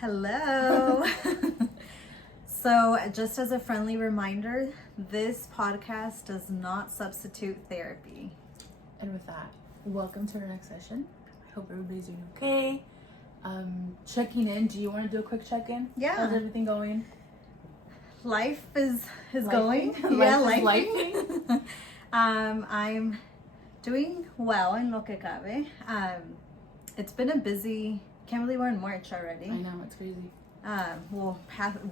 Hello. So, just as a friendly reminder, this podcast does not substitute therapy. And with that, welcome to our next session. I hope everybody's doing okay. Checking in. Do you want to do a quick check-in? Yeah. How's everything going? Life is Lifing? going. Life is lifing? I'm doing well in lo que cabe. It's been a busy. Can't believe we're in March already. I know, it's crazy.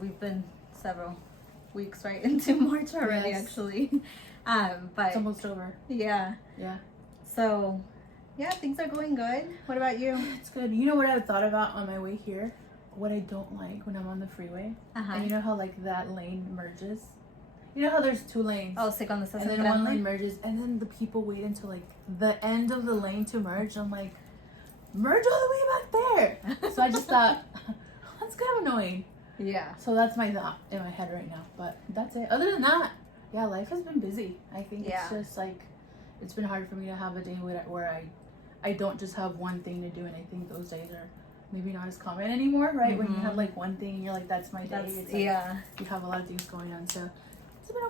We've been several weeks right into March already, Yes. actually. But It's almost over. yeah. Yeah. So, yeah, things are going good. What about you? It's good. You know what I thought about on my way here? What I don't like when I'm on the freeway? And you know how like that lane merges? You know how there's two lanes? Oh, sí, cuando estás and then entrando. one lane merges, and then the people wait until like the end of the lane to merge. I'm like, merge all the way back there. So I just thought, that's kind of annoying. Yeah. So that's my thought in my head right now. But that's it. Other than that, yeah, life has been busy. I think Yeah. it's just like, it's been hard for me to have a day where I don't just have one thing to do. And I think those days are maybe not as common anymore, right? When you have like one thing and you're like, that's my day. It's like, Yeah. you have a lot of things going on. So it's been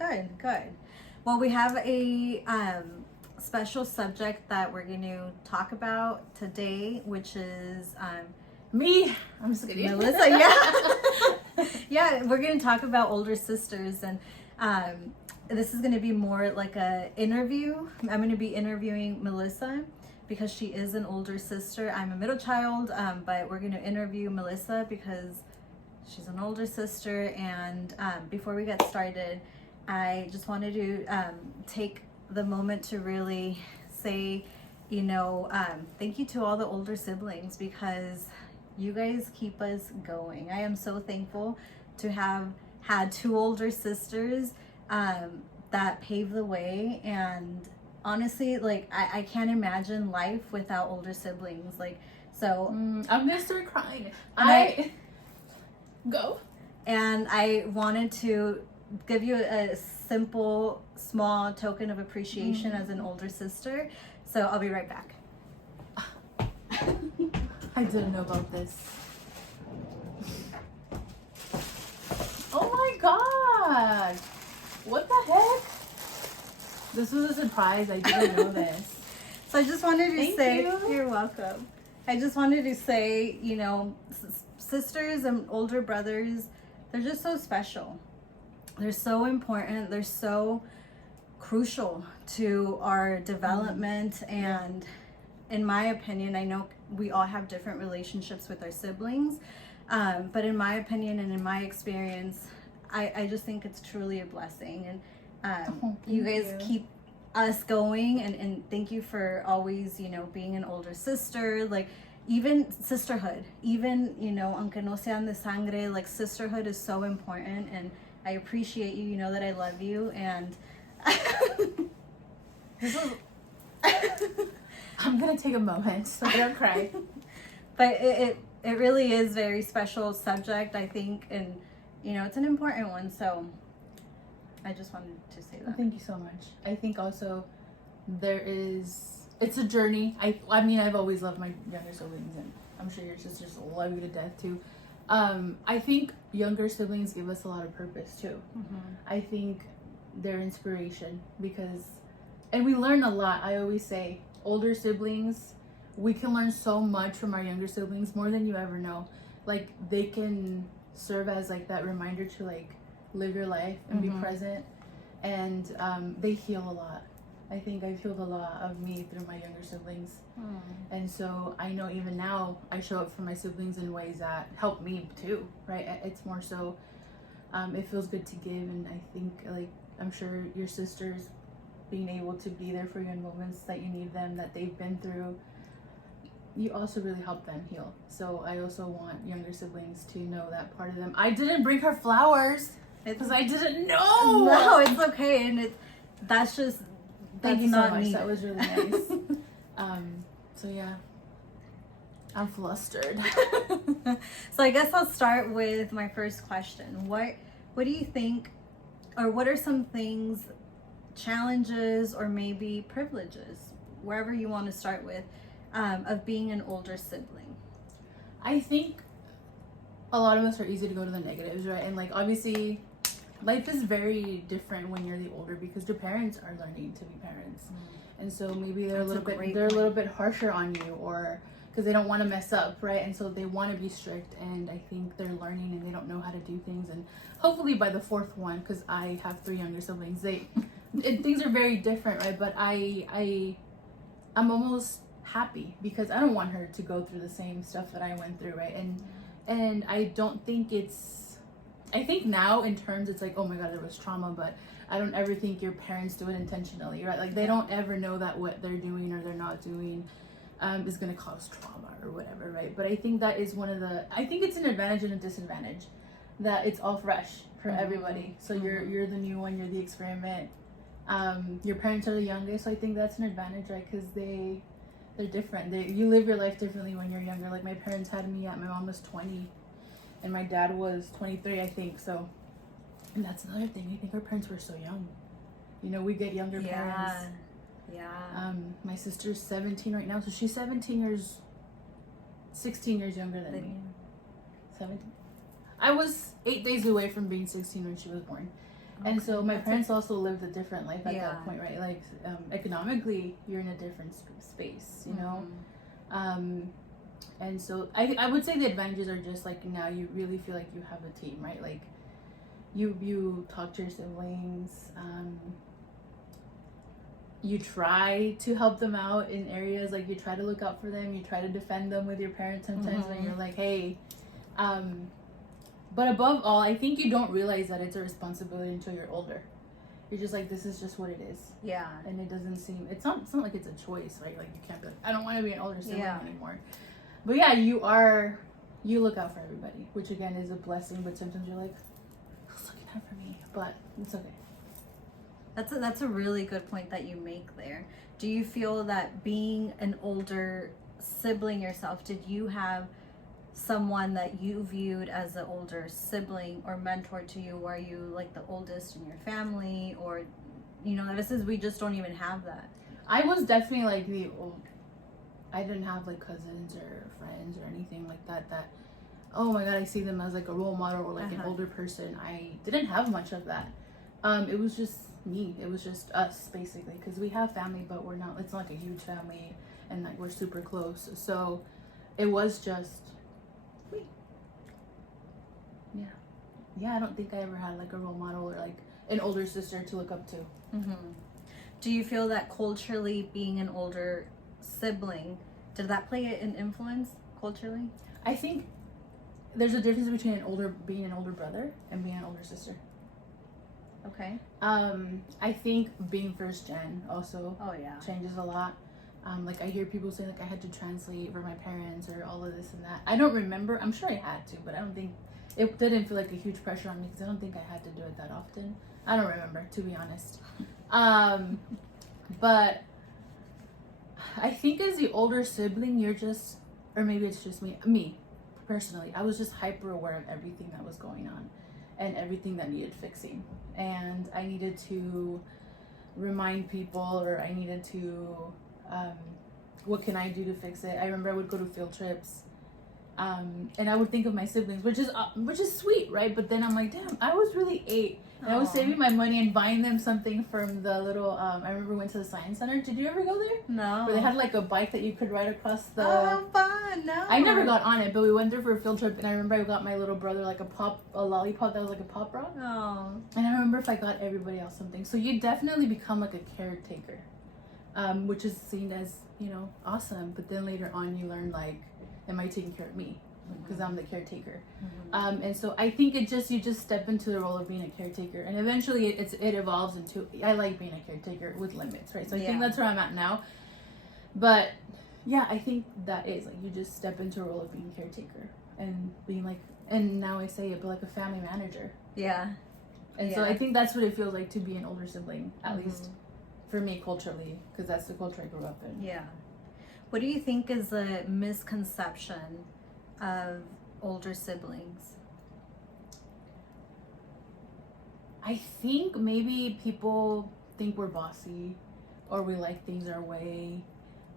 okay. Good. Well, we have a special subject that we're going to talk about today, which is Me? I'm just kidding. Melissa. Yeah. Yeah, we're going to talk about older sisters, and this is going to be more like a interview. I'm going to be interviewing Melissa because she is an older sister. I'm a middle child, but we're going to interview Melissa because she's an older sister. And before we get started, I just wanted to take the moment to really say, thank you to all the older siblings because you guys keep us going. I am so thankful to have had two older sisters that paved the way. And honestly, like, I can't imagine life without older siblings. Like, so I'm gonna start crying. Go. And I wanted to give you a simple, small token of appreciation as an older sister. So I'll be right back. I didn't know about this. Oh my god! What the heck? This was a surprise. I didn't know this. So I just wanted to Thank say, you. You're welcome. I just wanted to say, sisters and older brothers, they're just so special. They're so important. They're so crucial to our development. And in my opinion, I know we all have different relationships with our siblings. But in my opinion and in my experience, I just think it's truly a blessing. And you guys keep us going, and thank you for always, being an older sister. Like, even sisterhood, even, aunque no sean de sangre, like, sisterhood is so important. And I appreciate you. You know that I love you. And I'm gonna take a moment so I don't cry. But it really is very special subject, I think, and it's an important one. So I just wanted to say that. Thank you so much. I think also it's a journey. I mean, I've always loved my younger siblings, and I'm sure your sisters love you to death too. I think younger siblings give us a lot of purpose too. I think they're inspiration and we learn a lot. I always say older siblings, we can learn so much from our younger siblings, more than you ever know. Like, they can serve as like that reminder to like live your life and be present, and they heal a lot. I think I've healed a lot of me through my younger siblings. And so I know even now I show up for my siblings in ways that help me too, right? It's more so it feels good to give. And I think, like, I'm sure your sisters being able to be there for you in moments that you need them, that they've been through, you also really help them heal. So I also want younger siblings to know that part of them. I didn't bring her flowers because I didn't know. No, it's okay. And that's Thank you so not much. needed. That was really nice. So yeah, I'm flustered. So I guess I'll start with my first question. What do you think, or what are some things, challenges, or maybe privileges, wherever you want to start with, of being an older sibling? I think a lot of us are easy to go to the negatives, right? And like obviously life is very different when you're the older because your parents are learning to be parents. And so maybe they're a little bit harsher on you, or because they don't want to mess up, right? And so they want to be strict, and I think they're learning and they don't know how to do things. And hopefully by the fourth one, because I have 3 younger siblings, things are very different, right? But I'm almost happy because I don't want her to go through the same stuff that I went through, right? And I don't think I think now in terms it's like, oh my god, there was trauma, but I don't ever think your parents do it intentionally, right? Like they don't ever know that what they're doing or they're not doing is going to cause trauma or whatever, right? But I think that is I think it's an advantage and a disadvantage that it's all fresh for everybody. So you're the new one, you're the experiment. Your parents are the youngest, so I think that's an advantage, right? Because they're different. You live your life differently when you're younger. Like my parents had me my mom was 20 and my dad was 23, I think. So, and that's another thing. I think our parents were so young. You know, we get younger parents. Yeah. My sister's 17 right now, so she's 16 years younger than me. 17. I was 8 days away from being 16 when she was born. Okay. And so my parents also lived a different life at that point, right? Like economically, you're in a different space, you know? And so I would say the advantages are just like now you really feel like you have a team, right? Like you talk to your siblings, you try to help them out in areas, like you try to look out for them, you try to defend them with your parents sometimes when you're like, hey, but above all, I think you don't realize that it's a responsibility until you're older. You're just like, this is just what it is. Yeah. And it doesn't seem, it's not like it's a choice, right? Like you can't be like, I don't want to be an older sibling anymore. But yeah, you look out for everybody, which again is a blessing, but sometimes you're like, who's looking out for me? But it's okay. That's a really good point that you make there. Do you feel that being an older sibling yourself, did you have someone that you viewed as an older sibling or mentor to you? Were you like the oldest in your family, or this is, we just don't even have that. I was definitely like I didn't have like cousins or friends or anything like that oh my god, I see them as like a role model or like an older person. I didn't have much of that. It was just me. It was just us basically, because we have family, but it's not like a huge family and like we're super close. So it was just me. Yeah, I don't think I ever had like a role model or like an older sister to look up to. Do you feel that culturally being an older sibling, did that play an influence culturally? I think there's a difference between being an older brother and being an older sister. Okay. I think being first gen also changes a lot. Like I hear people say like I had to translate for my parents or all of this and that. I don't remember. I'm sure I had to, but I don't think it didn't feel like a huge pressure on me because I don't think I had to do it that often. I don't remember, to be honest. But I think as the older sibling, you're just, or maybe it's just me personally, I was just hyper aware of everything that was going on and everything that needed fixing. And I needed to remind people, or I needed to, what can I do to fix it? I remember I would go to field trips, and I would think of my siblings, which is sweet, right? But then I'm like, damn, I was really 8. And I was saving my money and buying them something from the little, I remember we went to the science center. Did you ever go there? No. Where they had like a bike that you could ride across the... Oh, fun. No. I never got on it, but we went there for a field trip, and I remember I got my little brother like a lollipop that was like a pop rock. Oh. And I remember if I got everybody else something. So you definitely become like a caretaker, which is seen as, awesome. But then later on you learn like, am I taking care of me? Because I'm the caretaker. And so I think you just step into the role of being a caretaker, and eventually it evolves into, I like being a caretaker with limits, right? So I think that's where I'm at now. But yeah, I think that is like, you just step into a role of being a caretaker and being like, and now I say it, but like a family manager. And so I think that's what it feels like to be an older sibling, at least for me culturally, because that's the culture I grew up in. What do you think is a misconception of older siblings? I think maybe people think we're bossy, or we like things our way.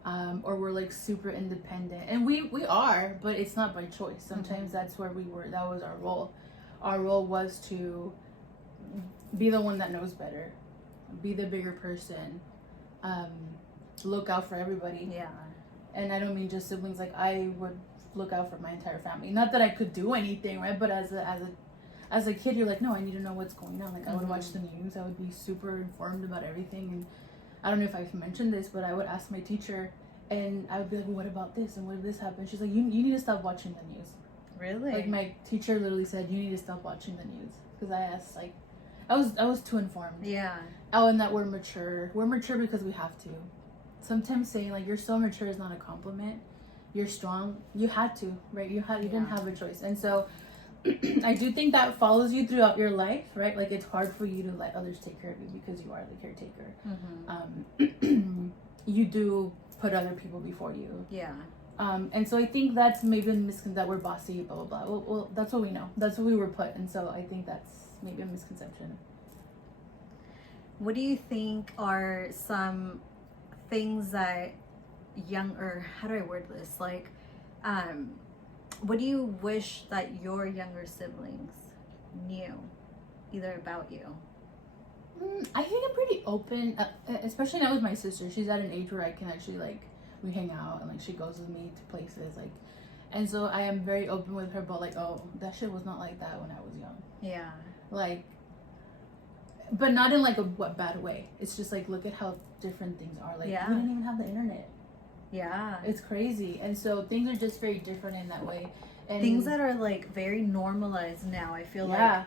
or we're like super independent, and we are, but it's not by choice. Sometimes that's where we were. That was our role. Our role was to be the one that knows better, be the bigger person, look out for everybody. Yeah. And I don't mean just siblings. Like, I would look out for my entire family. Not that I could do anything, right? But as a kid, you're like, no, I need to know what's going on. Like, I would watch the news. I would be super informed about everything. And I don't know if I've mentioned this, but I would ask my teacher, and I would be like, well, what about this? And what if this happened? She's like, you need to stop watching the news. Really? Like, my teacher literally said, you need to stop watching the news. Because I asked, like, I was too informed. Yeah. Oh, and that we're mature. We're mature because we have to. Sometimes saying, like, you're so mature is not a compliment. You're strong. You had to, right? You didn't have a choice. And so I do think that follows you throughout your life, right? Like, it's hard for you to let others take care of you because you are the caretaker. You do put other people before you. Yeah. And so I think that's maybe a misconception that we're bossy, blah, blah, blah. Well, that's what we know. That's what we were put. And so I think that's maybe a misconception. What do you think are some things that how do I word this? Like, what do you wish that your younger siblings knew, either about you? I think I'm pretty open, especially now with my sister. She's at an age where I can actually, like, we hang out and, like, she goes with me to places, like, and so I am very open with her about, like, oh, that shit was not like that when I was young. Yeah. Like, but not in, like, a bad way. It's just, like, look at how different things are. Like, we didn't even have the internet. Yeah. It's crazy. And so things are just very different in that way. And things that are, like, very normalized now. I feel like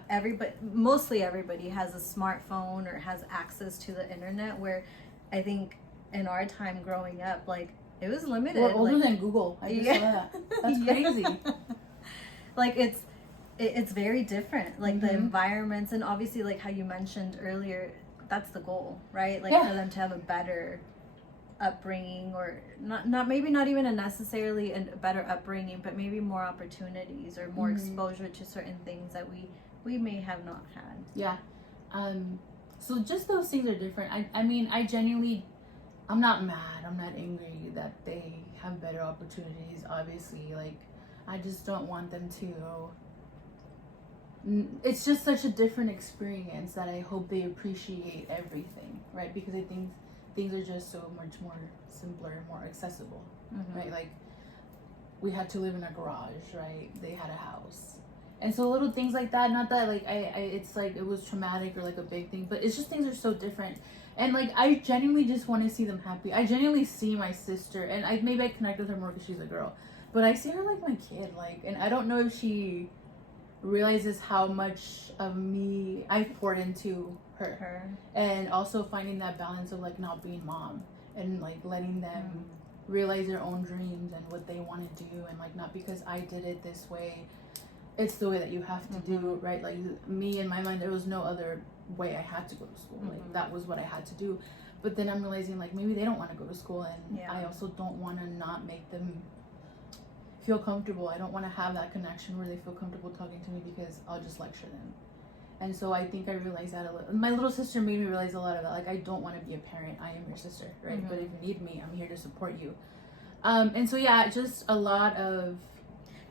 mostly everybody has a smartphone or has access to the internet, where I think in our time growing up, like, it was limited. We're older than Google. I just saw that. That's crazy. Like, it's very different. Like, the environments, and obviously, like how you mentioned earlier, that's the goal, right? Like, for them to have a better upbringing, or not even necessarily a better upbringing, but maybe more opportunities or more exposure to certain things that we may have not had. Yeah. So just those things are different. I mean, I genuinely, I'm not mad, I'm not angry that they have better opportunities, obviously. Like, I just don't want them to, it's just such a different experience that I hope they appreciate everything, right? Because I think things are just so much more simpler, more accessible, right? Like, we had to live in a garage, right? They had a house. And so little things like that, not that, like, it's like it was traumatic or like a big thing, but it's just things are so different. And, like, I genuinely just want to see them happy. I genuinely see my sister, and maybe I connect with her more because she's a girl, but I see her like my kid, like, and I don't know if she realizes how much of me I've poured into her. And also finding that balance of, like, not being mom and, like, letting them realize their own dreams and what they want to do, and, like, not because I did it this way, it's the way that you have to do, right? Like, me, in my mind, there was no other way. I had to go to school. Like, that was what I had to do. But then I'm realizing, like, maybe they don't want to go to school, and I also don't want to not make them feel comfortable. I don't want to have that connection where they feel comfortable talking to me because I'll just lecture them. And so I think I realized that a little. My little sister made me realize a lot of that. Like, I don't want to be a parent. I am your sister, right? But if you need me, I'm here to support you. And so, yeah, just a lot of...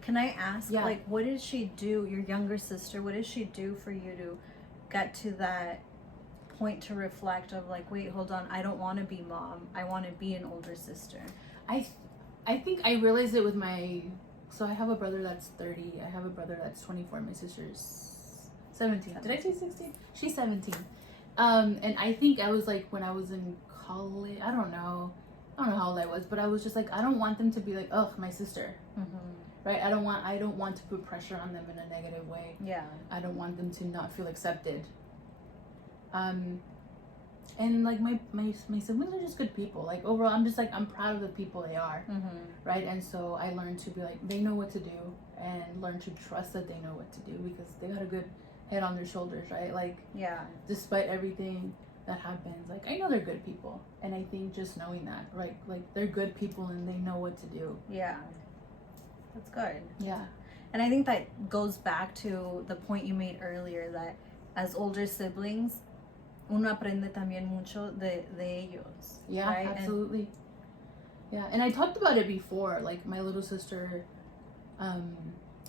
Can I ask, like, what did she do, your younger sister, what did she do for you to get to that point to reflect of, like, wait, hold on, I don't want to be mom. I want to be an older sister. I think I realized it with my... So I have a brother that's 30. I have a brother that's 24. My sister's 17. Did I say 16? She's 17. And I think I was, like, when I was in college, I don't know how old I was, but I was just like, I don't want them to be like, ugh, my sister. Right? I don't want to put pressure on them in a negative way. Yeah. I don't want them to not feel accepted. And, like, my siblings are just good people. Like, overall, I'm proud of the people they are. Right? And so I learned to be like, they know what to do, and learn to trust that they know what to do because they got a good head on their shoulders, right? Like, despite everything that happens, like, I know they're good people. And I think just knowing that, right? Like, they're good people and they know what to do. Yeah. That's good. Yeah. And I think that goes back to the point you made earlier, that as older siblings, uno aprende también mucho de ellos. Yeah, right? absolutely. Yeah, and I talked about it before. Like my little sister,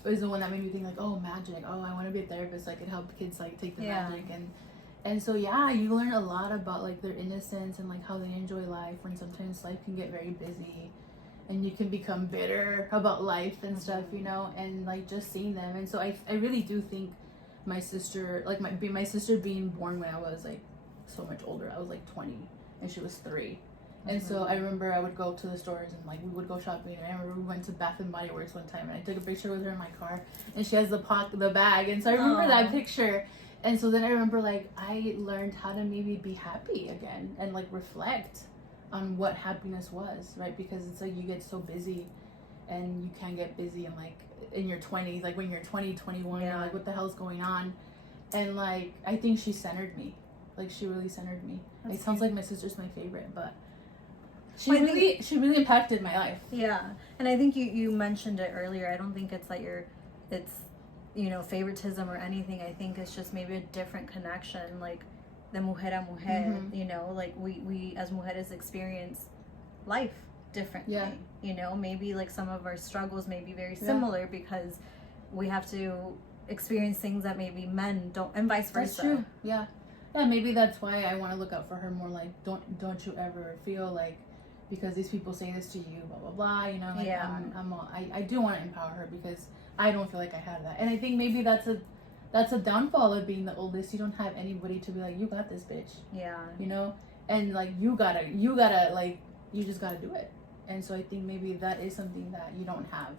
was the one that made me think like, oh, magic. Oh, I want to be a therapist. So I could help kids like take the magic and so yeah, you learn a lot about like their innocence and like how they enjoy life when sometimes life can get very busy, and you can become bitter about life and stuff, you know, and like just seeing them. And so I really do think my sister, like my sister being born when I was like so much older. I was like 20 and she was 3. And so I remember I would go to the stores and like we would go shopping. And I remember we went to Bath and Body Works one time and I took a picture with her in my car and she has the bag. And so I remember that picture. And so then I remember like I learned how to maybe be happy again and like reflect on what happiness was, right? Because it's like you get so busy and you can get busy and like in your 20s, like when you're 20, 21, you're like what the hell's going on? And like I think she centered me. Like she really centered me. It sounds like my sister's my favorite, but she really impacted my life. Yeah. And I think you mentioned it earlier. I don't think it's like it's you know, favoritism or anything. I think it's just maybe a different connection, like the mujer a mujer, you know, like we as mujeres experience life differently. Yeah. You know, maybe like some of our struggles may be very similar because we have to experience things that maybe men don't, and vice versa. That's true. Yeah. Yeah, maybe that's why I want to look out for her more. Like, don't you ever feel like because these people say this to you, blah blah blah. You know, like I do want to empower her because I don't feel like I have that. And I think maybe that's a downfall of being the oldest. You don't have anybody to be like, you got this, bitch. Yeah. You know, and like you gotta like you just gotta do it. And so I think maybe that is something that you don't have.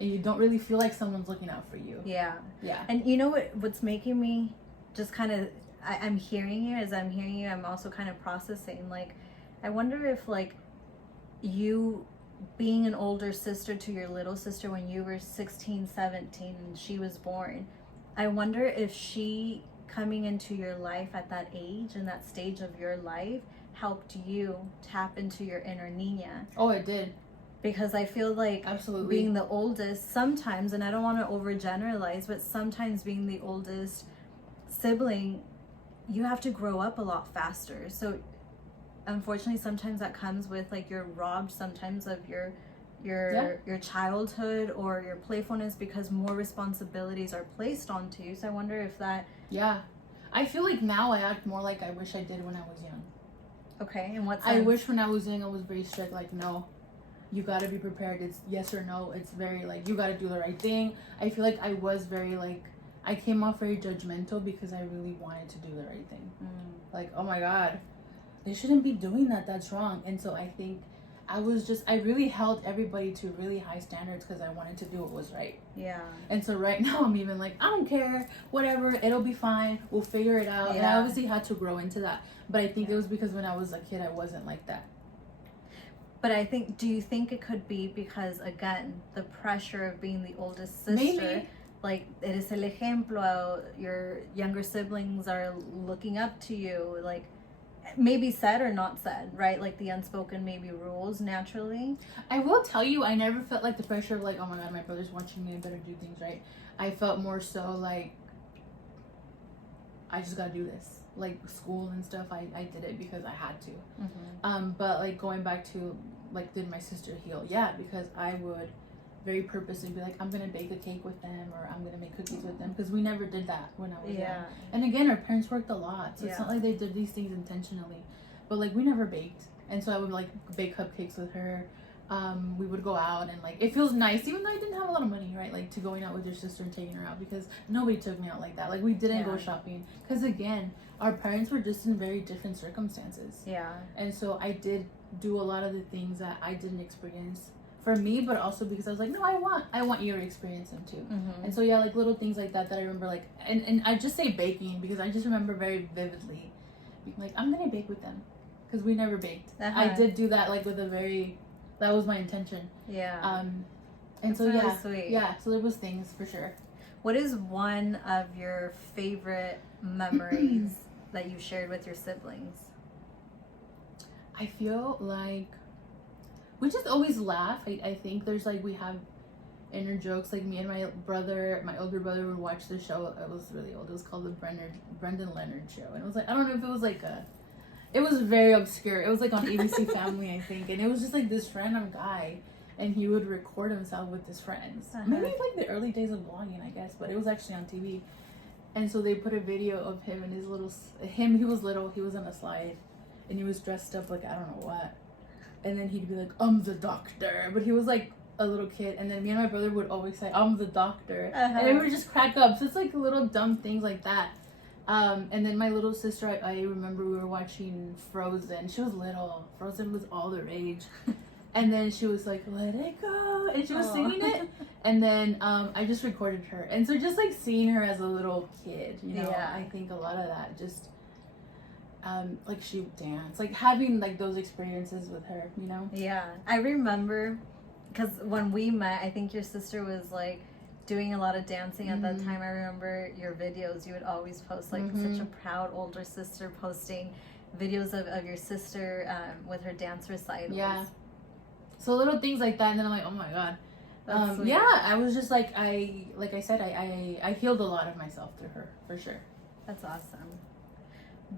And you don't really feel like someone's looking out for you. Yeah. Yeah. And you know what's making me just kind of I'm hearing you, I'm also kind of processing, like I wonder if like you being an older sister to your little sister when you were 16, 17 and she was born, I wonder if she coming into your life at that age and that stage of your life helped you tap into your inner niña. Oh, it did. Because I feel like absolutely being the oldest sometimes, and I don't want to overgeneralize, but sometimes being the oldest sibling, you have to grow up a lot faster. So unfortunately sometimes that comes with like you're robbed sometimes of your childhood or your playfulness because more responsibilities are placed onto you. So I wonder if that I feel like now I act more like I wish I did when I was young. Okay, in what sense? I wish when I was young I was very strict, like no, you got to be prepared, it's yes or no. It's very like you got to do the right thing. I feel like I was very like I came off very judgmental because I really wanted to do the right thing. Like, oh my god, they shouldn't be doing that, that's wrong. And so I think I really held everybody to really high standards because I wanted to do what was right. Yeah. And so right now I'm even like, I don't care, whatever, it'll be fine, we'll figure it out. And I obviously had to grow into that, but I think it was because when I was a kid I wasn't like that. But I think, do you think it could be because again the pressure of being the oldest sister? Maybe. Like, eres el ejemplo, your younger siblings are looking up to you, like, maybe said or not said, right? Like, the unspoken maybe rules naturally. I will tell you, I never felt like the pressure of, like, oh my god, my brother's watching me, I better do things right. I felt more so, like, I just gotta do this. Like, school and stuff, I did it because I had to. But, like, going back to, like, did my sister heal? Yeah, because I would very purposely be like, I'm gonna bake a cake with them or I'm gonna make cookies with them, because we never did that when I was young. And again, our parents worked a lot, so it's not like they did these things intentionally, but like we never baked. And so I would like bake cupcakes with her. We would go out and like it feels nice, even though I didn't have a lot of money, right? Like to going out with your sister and taking her out, because nobody took me out like that. Like we didn't go shopping because again, our parents were just in very different circumstances. And so I did do a lot of the things that I didn't experience for me, but also because I was like, no, I want you to experience them too. And so like little things like that I remember, like, and I just say baking because I just remember very vividly being like, I'm gonna bake with them, because we never baked. I did do that like with that was my intention. And that's so really sweet. So there was things for sure. What is one of your favorite memories that you shared with your siblings? I feel like we just always laugh. I think there's like, we have inner jokes. Like me and my older brother would watch the show. It was really old. It was called the Brendan Leonard Show. And it was like, I don't know if it was like It was very obscure. It was like on ABC Family, I think, and it was just like this random guy, and he would record himself with his friends. Maybe like the early days of vlogging, I guess, but it was actually on TV. And so they put a video of him and his little he was little, he was on a slide, and he was dressed up like I don't know what, and then he'd be like, "I'm the doctor," but he was like a little kid, and then me and my brother would always say, "I'm the doctor," and it would just crack up. So it's like little dumb things like that. And then my little sister, I remember we were watching Frozen. She was little. Frozen was all the rage. And then she was like, "Let it go," and she was singing it. And then I just recorded her. And so just like seeing her as a little kid, you know, I think a lot of that just, like she would dance, like having like those experiences with her, you know? Yeah, I remember, because when we met, I think your sister was like doing a lot of dancing at that time. I remember your videos, you would always post like such a proud older sister posting videos of your sister with her dance recitals. Yeah. So little things like that, and then I'm like, oh my god. Yeah, I was just like I said, I healed a lot of myself through her, for sure. That's awesome.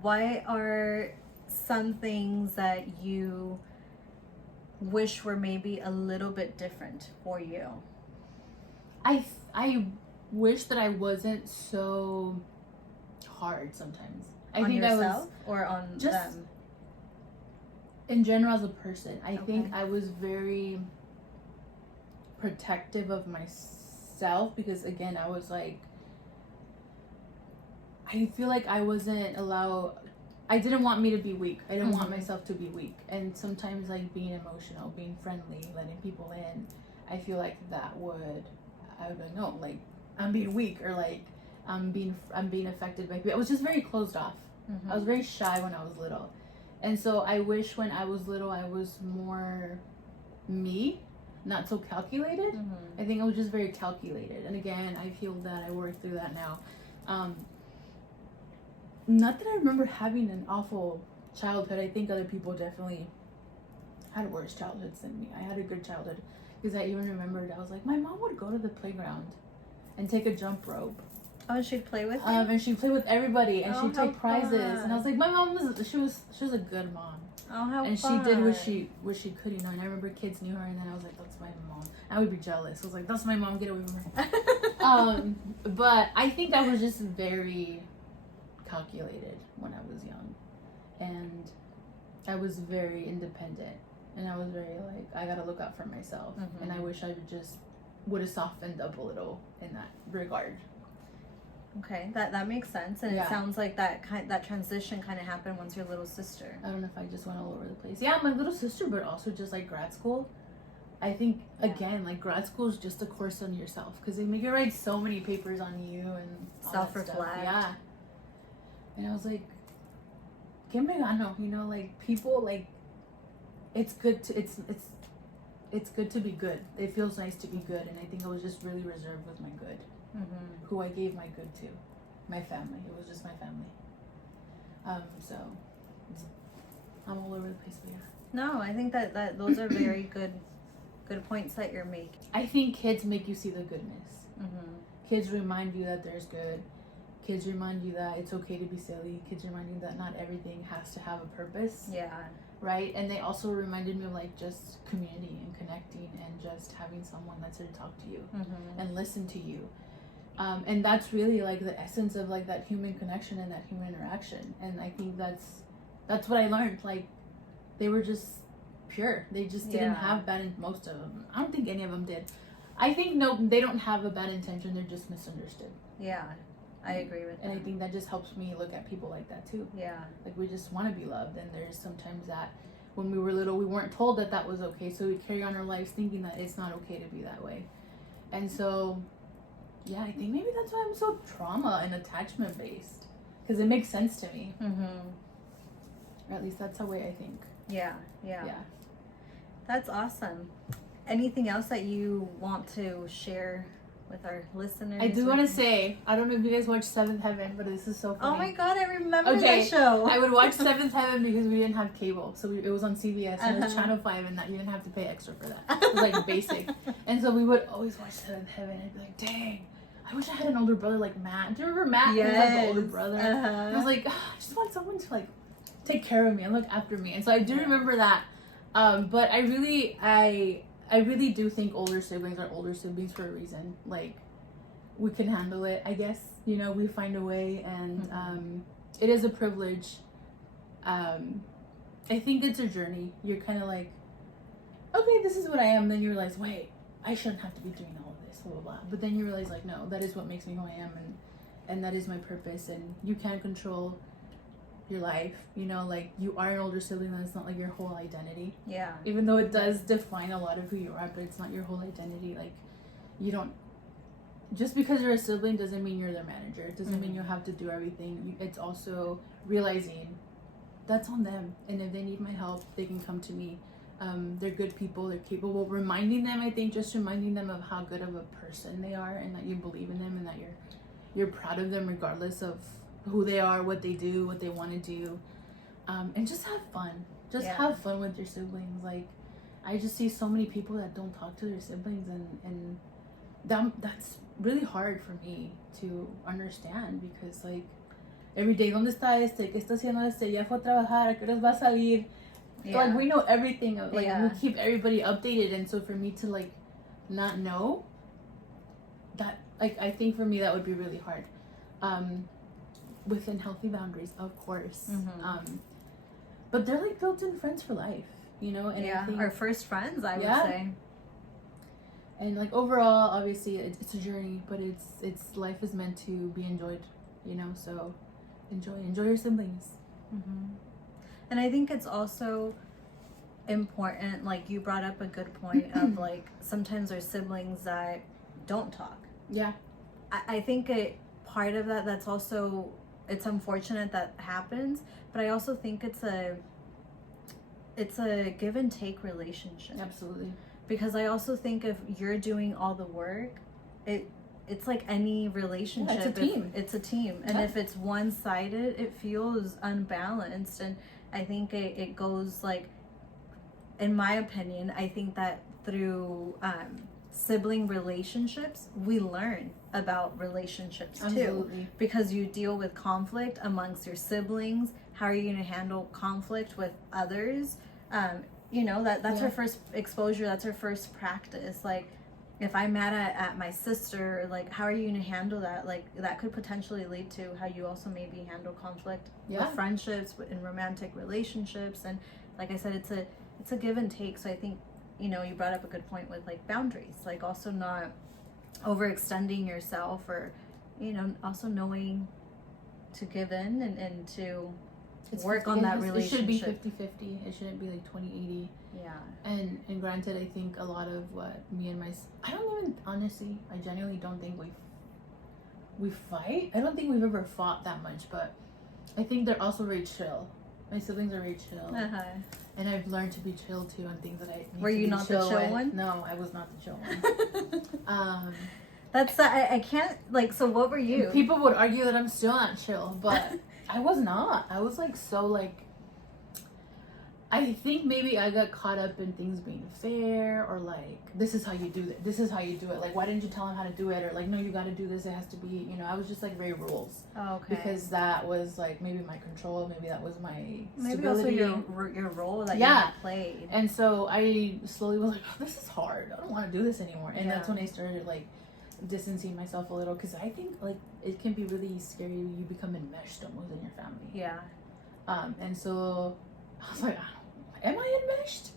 What are some things that you wish were maybe a little bit different for you? I wish that I wasn't so hard sometimes. I on think yourself I was or on just them? In general as a person. I think I was very protective of myself because again I was like, I feel like I didn't want me to be weak. I didn't want myself to be weak. And sometimes like being emotional, being friendly, letting people in, I feel like I would be like, no, like I'm being weak, or like I'm being affected by people. I was just very closed off. I was very shy when I was little. And so I wish when I was little I was more me, not so calculated. I think I was just very calculated. And again, I've healed that. I work through that now. Not that I remember having an awful childhood. I think other people definitely had worse childhoods than me. I had a good childhood because I even remembered, I was like, my mom would go to the playground and take a jump rope. Oh, and she'd play with you? And she'd play with everybody, and she'd take prizes. Fun. And I was like, my mom she was a good mom. Oh, how and fun. she did what she could, you know. And I remember kids knew her, and then I was like, that's my mom. I would be jealous. I was like, that's my mom. Get away from her. But I think I was just very calculated when I was young, and I was very independent, and I was very like, I gotta look out for myself. And I wish I would have softened up a little in that regard. Okay, that makes sense, and it sounds like that transition kind of happened once your little sister. I don't know if I just went all over the place. Yeah, my little sister, but also just like grad school. I think again, like grad school is just a course on yourself because they make you write so many papers on you and self-reflect. Yeah, and I was like, que me gano, you know, like people like, it's good to it's good to be good. It feels nice to be good, and I think I was just really reserved with my good. Who I gave my good to, my family. It was just my family. So I'm all over the place, but yeah. No, I think that those are very good points that you're making. I think kids make you see the goodness. Kids remind you that there's good. Kids remind you that it's okay to be silly. Kids remind you that not everything has to have a purpose. Yeah. Right? And they also reminded me of like just community and connecting and just having someone that's there to talk to you and listen to you. And that's really like the essence of like that human connection and that human interaction. And I think that's what I learned. Like they were just pure. They just didn't have bad. Most of them. I don't think any of them did. I think no, they don't have a bad intention. They're just misunderstood. Yeah, I agree with that. And I think that just helps me look at people like that too. Yeah. Like we just want to be loved, and there's sometimes that when we were little, we weren't told that was okay. So we carry on our lives thinking that it's not okay to be that way. And so. Yeah, I think maybe that's why I'm so trauma and attachment based, because it makes sense to me. Or at least that's the way I think. Yeah. That's awesome. Anything else that you want to share with our listeners? I do want to say, I don't know if you guys watch Seventh Heaven, but this is so funny. Oh my god, I remember that show. I would watch Seventh Heaven because we didn't have cable, so it was on CBS and it was Channel 5, and that you didn't have to pay extra for that. It was like basic, and so we would always watch Seventh Heaven. I'd be like, dang, I wish I had an older brother like Matt. Do you remember Matt? Yes. He was like the older brother. And I was like, I just want someone to like take care of me and look after me. And so I do remember that. But I really do think older siblings are older siblings for a reason. Like, we can handle it, I guess. You know, we find a way, and it is a privilege. I think it's a journey. You're kind of like, okay, this is what I am. Then you realize, wait, I shouldn't have to be doing all of this, blah, blah, blah. But then you realize, like, no, that is what makes me who I am, and that is my purpose. And you can't control your life, you know, like, you are an older sibling, that's not like your whole identity. Yeah. Even though it does define a lot of who you are, but it's not your whole identity. Like, you don't, just because you're a sibling doesn't mean you're their manager. It doesn't mean you have to do everything. It's also realizing that's on them, and if they need my help, they can come to me. They're good people, they're capable. Reminding them, I think, just reminding them of how good of a person they are, and that you believe in them, and that you're proud of them regardless of who they are, what they do, what they want to do, and just have fun. Have fun with your siblings. Like, I just see so many people that don't talk to their siblings, and that's really hard for me to understand, because, like, every day, ¿dónde está este? ¿Qué está haciendo este? ¿Ya fue a trabajar? ¿A qué horas va a salir? Like, we know everything. Like, we keep everybody updated, and so for me to, like, not know that, like, I think for me that would be really hard. Within healthy boundaries, of course. But they're like built-in friends for life, you know. And I think, our first friends, I would say. And, like, overall, obviously, it's a journey, but it's life is meant to be enjoyed, you know. So enjoy your siblings. And I think it's also important, like, you brought up a good point of, like, sometimes there's siblings that don't talk. Yeah. I think part of that's also, it's unfortunate that happens, but I also think it's a give and take relationship. Absolutely. Because I also think if you're doing all the work, it's like any relationship. Yeah, it's a team. It's a team. And if it's one-sided, it feels unbalanced. And I think it goes, like, in my opinion, I think that through sibling relationships, we learn about relationships too, because you deal with conflict amongst your siblings. How are you going to handle conflict with others? You know, that's our first exposure, that's our first practice. Like, if I'm mad at my sister, like, how are you going to handle that? Like, that could potentially lead to how you also maybe handle conflict with friendships, in romantic relationships. And like I said, it's a give and take. So I think, you know, you brought up a good point with, like, boundaries, like, also not overextending yourself, or, you know, also knowing to give in and to work on that relationship. It should be 50-50. It shouldn't be like 20-80. Yeah. And granted, I think a lot of what me and I genuinely don't think we fight. I don't think we've ever fought that much, but I think they're also very chill. My siblings are very chill. And I've learned to be chill too on things that I need. Were you not the chill one? No, I was not the chill one. That's I can't, like, so what were you? People would argue that I'm still not chill, but I was not. I was, like, so, like, I think maybe I got caught up in things being fair, or, like, this is how you do it. This is how you do it. Like, why didn't you tell him how to do it? Or, like, no, you got to do this. It has to be, you know, I was just, like, very rules. Oh, okay. Because that was, like, maybe my control. Maybe that was my maybe stability. also your role that you had played. And so I slowly was like, oh, this is hard. I don't want to do this anymore. And that's when I started, like, distancing myself a little, because I think, like, it can be really scary. You become enmeshed almost in your family. Yeah. And so I was like, am I enmeshed?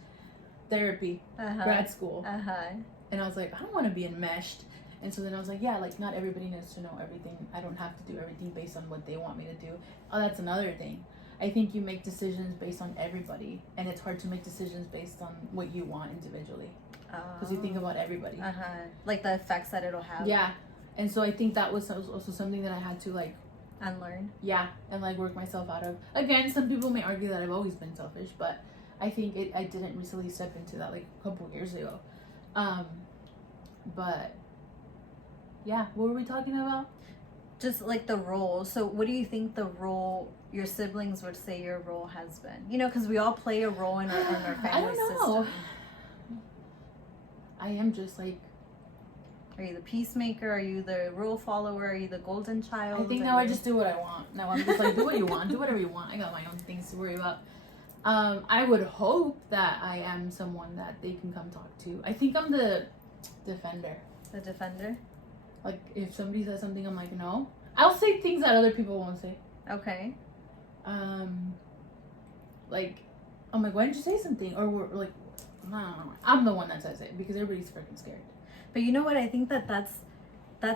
Therapy, grad school. And I was like, I don't want to be enmeshed. And so then I was like, yeah, like, not everybody needs to know everything. I don't have to do everything based on what they want me to do. Oh, that's another thing. I think you make decisions based on everybody, and it's hard to make decisions based on what you want individually. Because you think about everybody. Like the effects that it'll have. Yeah. And so I think that was also something that I had to, like, unlearn. Yeah. And, like, work myself out of. Again, some people may argue that I've always been selfish, but I think I didn't recently step into that, like, a couple years ago. But yeah, what were we talking about? Just, like, the role. So what do you think the role your siblings would say your role has been? You know, because we all play a role in our family I don't know. system. I am just, like, Are you the peacemaker? Are you the rule follower? Are you the golden child? I think now I just do what I want. Now I'm just like, do what you want, do whatever you want. I got my own things to worry about. I would hope that I am someone that they can come talk to. I think I'm the defender. The defender? Like, if somebody says something, I'm like, no. I'll say things that other people won't say. Okay. Like, I'm like, why didn't you say something? Or we're like, no. I'm the one that says it because everybody's freaking scared. But you know what? I think that's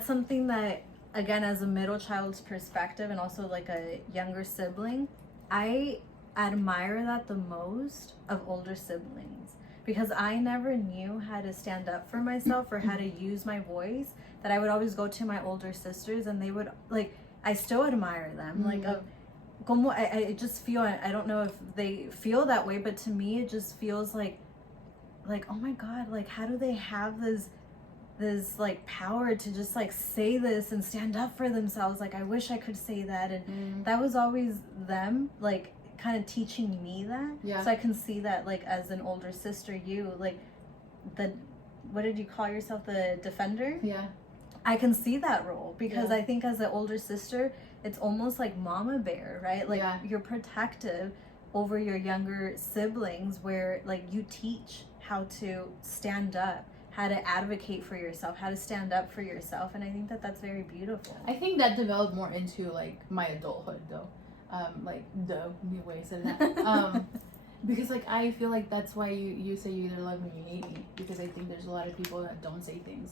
something that, again, as a middle child's perspective and also like a younger sibling, I admire that the most of older siblings, because I never knew how to stand up for myself or how to use my voice. That I would always go to my older sisters and they would, like, I still admire them. Like, como I just feel, I don't know if they feel that way, but to me it just feels like, oh my God, like, how do they have this like power to just like say this and stand up for themselves? Like, I wish I could say that. And that was always them, like, kind of teaching me that. Yeah. So I can see that, like, as an older sister, you, like, what did you call yourself, the defender? Yeah. I can see that role because I think as an older sister, it's almost like mama bear, right? Like, you're protective over your younger siblings, where like you teach how to stand up, how to advocate for yourself, how to stand up for yourself. And I think that that's very beautiful. I think that developed more into like my adulthood though. Like the new way I said that. Because like I feel like that's why you say you either love me or you hate me, because I think there's a lot of people that don't say things.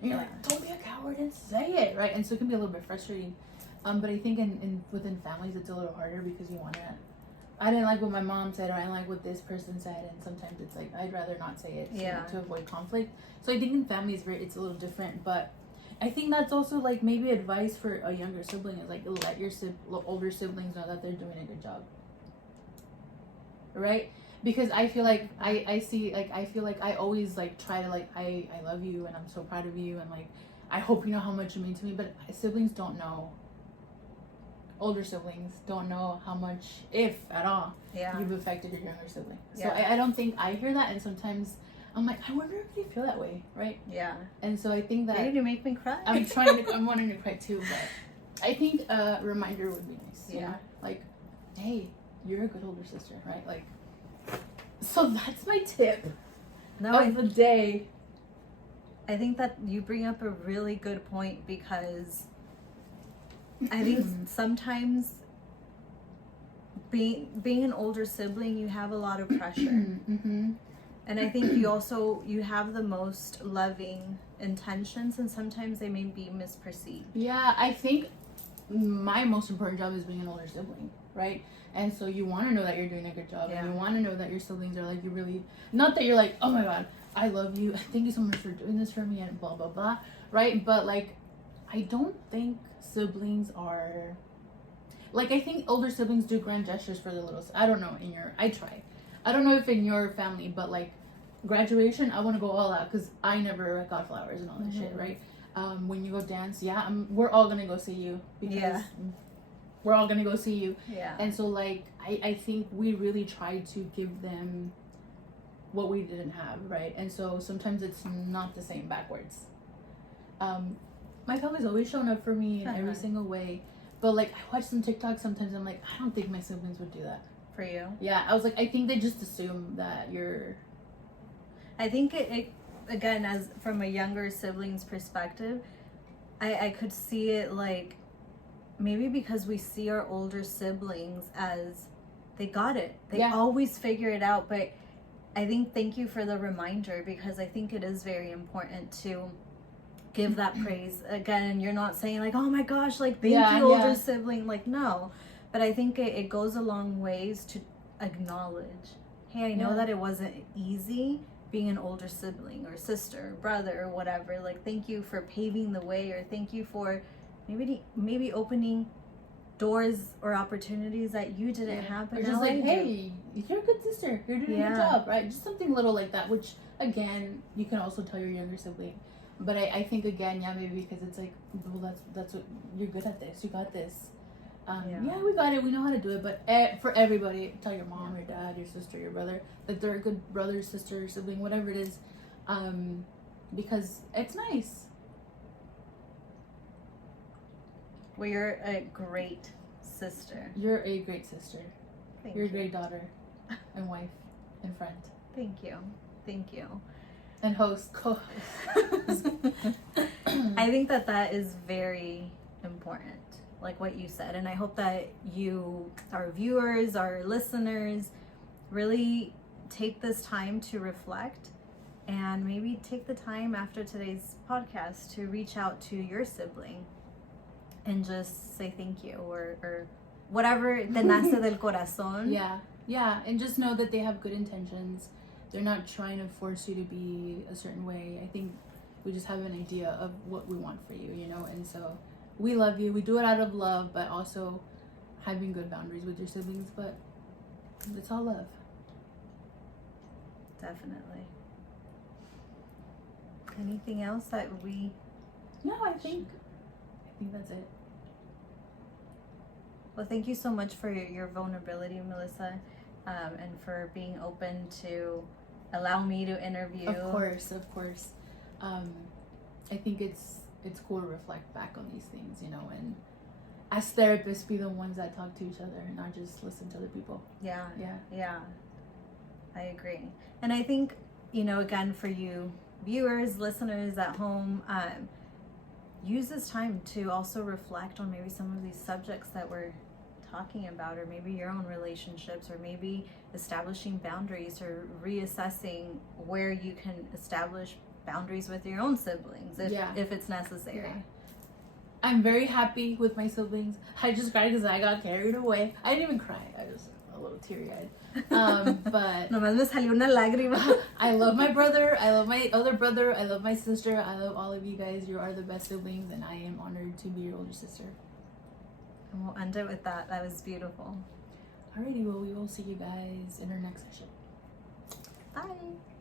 And you're like, don't be a coward and say it, right? And so it can be a little bit frustrating. But I think within families it's a little harder because you want to. I didn't like what my mom said, or I didn't like what this person said, and sometimes it's like I'd rather not say it to avoid conflict. So I think in families it's a little different, but I think that's also like maybe advice for a younger sibling is like let your older siblings know that they're doing a good job, right? Because I feel like I feel like I always like try to like I love you and I'm so proud of you and like I hope you know how much you mean to me, but siblings don't know. Older siblings don't know how much, if at all, you've affected your younger sibling. So I don't think I hear that, and sometimes I'm like, I wonder if you feel that way, right? Yeah. And so I think that you make me cry. I'm wanting to cry too, but I think a reminder would be nice. You know? Like, hey, you're a good older sister, right? Like, so that's my tip of the day. I think that you bring up a really good point, because I think sometimes being an older sibling, you have a lot of pressure. And I think you have the most loving intentions, and sometimes they may be misperceived. Yeah, I think my most important job is being an older sibling, right? And so you want to know that you're doing a good job, and you want to know that your siblings are like, you really, not that you're like, oh my God, I love you, thank you so much for doing this for me, and blah blah blah, right? But like, I don't think siblings are like, I think older siblings do grand gestures for the little. I don't know I don't know if in your family, but like graduation, I want to go all out because I never got flowers and all that shit, right? When you go dance, we're all gonna go see you because we're all gonna go see you. Yeah. And so like I think we really try to give them what we didn't have, right? And so sometimes it's not the same backwards. My family's always shown up for me in every single way, but like I watch some TikToks sometimes, I'm like, I don't think my siblings would do that for you. Yeah, I was like, I think they just assume that you're. I think it again, as from a younger sibling's perspective, I could see it like maybe because we see our older siblings as they got it, they always figure it out. But I think, thank you for the reminder, because I think it is very important to give that praise again. And you're not saying like, oh my gosh, like thank you older sibling, like no, but I think it goes a long ways to acknowledge, hey, I know that it wasn't easy being an older sibling or sister or brother or whatever, like thank you for paving the way, or thank you for maybe opening doors or opportunities that you didn't have, but or just like, hey, you're a good sister, you're doing a good job, right? Just something little like that, which again you can also tell your younger sibling. But I think again, maybe because it's like, well, that's what you're good at, this, you got this. We got it, we know how to do it. But for everybody, tell your mom, your dad, your sister, your brother that they're a good brother, sister, sibling, whatever it is. because it's nice. Well, you're a great sister. You're a great sister. Thank You're you. a great daughter and wife and friend. Thank you. Thank you. And host, co-host. I think that is very important, like what you said. And I hope that you, our viewers, our listeners, really take this time to reflect and maybe take the time after today's podcast to reach out to your sibling and just say thank you or whatever te nace del corazón. Yeah, and just know that they have good intentions. They're not trying to force you to be a certain way. I think we just have an idea of what we want for you, you know? And so we love you. We do it out of love, but also having good boundaries with your siblings. But it's all love. Definitely. Anything else that we... No, I think that's it. Well, thank you so much for your vulnerability, Melissa, and for being open to allow me to interview. Of course. I think it's cool to reflect back on these things, you know, and as therapists, be the ones that talk to each other and not just listen to other people. Yeah. I agree. And I think, you know, again, for you viewers, listeners at home, use this time to also reflect on maybe some of these subjects that we're talking about, or maybe your own relationships, or maybe establishing boundaries or reassessing where you can establish boundaries with your own siblings if it's necessary. Yeah. I'm very happy with my siblings. I just cried because I got carried away. I didn't even cry. I was a little teary-eyed. But Nomás me salió una lágrima. I love my brother. I love my other brother. I love my sister. I love all of you guys. You are the best siblings, and I am honored to be your older sister. And we'll end it with that. That was beautiful. Alrighty, well, we will see you guys in our next session. Bye.